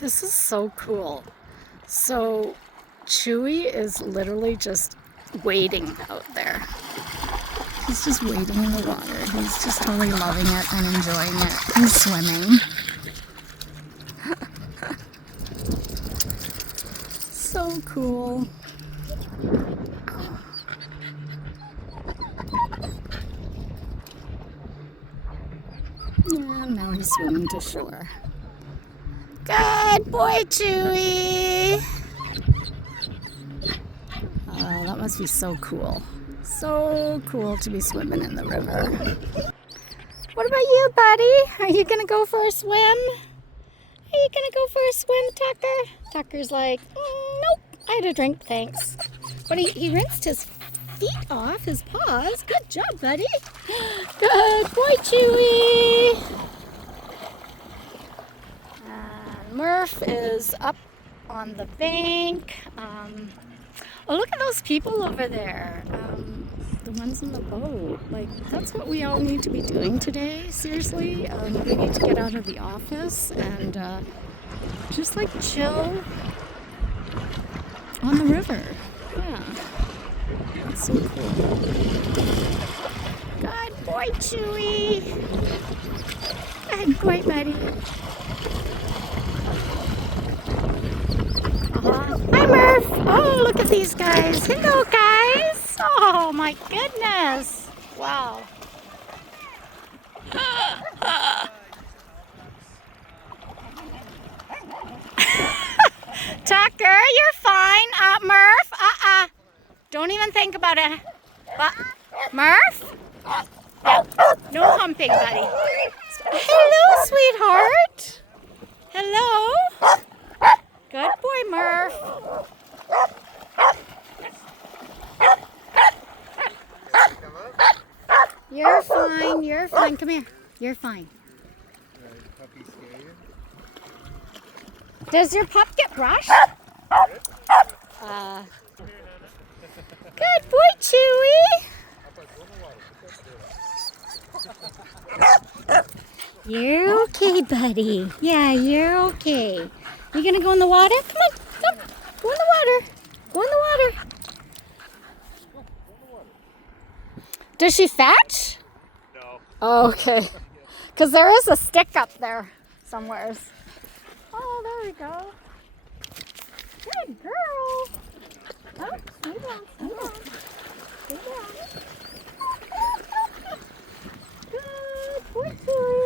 This is so cool. So Chewy is literally just waiting out there. He's just waiting in the water. He's just totally loving it and enjoying it. He's swimming. So cool. And now he's swimming to shore. Good boy, Chewy. Oh, that must be so cool. So cool to be swimming in the river. What about you, buddy? Are you gonna go for a swim? Are you gonna go for a swim, Tucker? Tucker's like, nope, I had a drink, thanks. But he rinsed his feet off, his paws. Good job, buddy. Good boy, Chewy. Murph is up on the bank. Oh, look at those people over there. The ones in the boat. Like, that's what we all need to be doing today, seriously. We need to get out of the office and just like chill on the river. Yeah. That's so cool. Good boy, Chewy. Good boy, buddy. Hi, Murph. Oh, look at these guys. Hello, guys. Oh, my goodness. Wow. Tucker, you're fine. Murph, don't even think about it. Murph? Yeah. No humping, buddy. Hello, sweetheart. Hello. Good boy, Murph. You're fine. You're fine. Come here. You're fine. Does your pup get brushed? Good boy, Chewy. You're okay, buddy. Yeah, you're okay. You gonna go in the water? Come on, come. Go in the water. Go in the water. Does she fetch? No. Oh, okay. Because there is a stick up there somewhere. Oh, there we go. Good girl. Oh, stay down, stay down. Stay down. Good boy, Chewy.